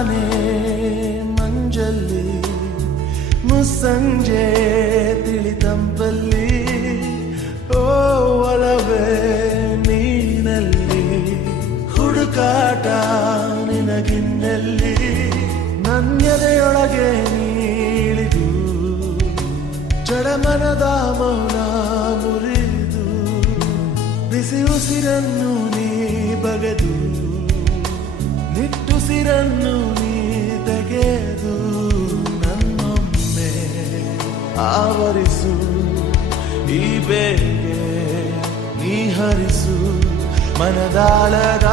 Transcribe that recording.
ತಾನೆ ಮಂಜಲ್ಲಿ ಮುಸ್ಸಂಜೆ ತಿಳಿತಂಪಲ್ಲಿ ಓ ಒಲವೇ ನೀನಲ್ಲಿ ಹುಡುಕಾಟ ನಿನಗಿನ್ನಲ್ಲಿ ನನ್ಯದೆಯೊಳಗೆ ನೀಳಿದು ಜಡಮನದ ಮೌನ ಮುರಿದು ಬಿಸಿ ಉಸಿರನ್ನು ನೀ ಬಗೆದು ನಿಟ್ಟುಸಿರನ್ನು ನೀ ತೆಗೆದು ನನ್ನೊಮ್ಮೆ ಆವರಿಸು ಈ ಬೇಗೆ ನೀ ಹರಿಸು ಮನದಾಳದ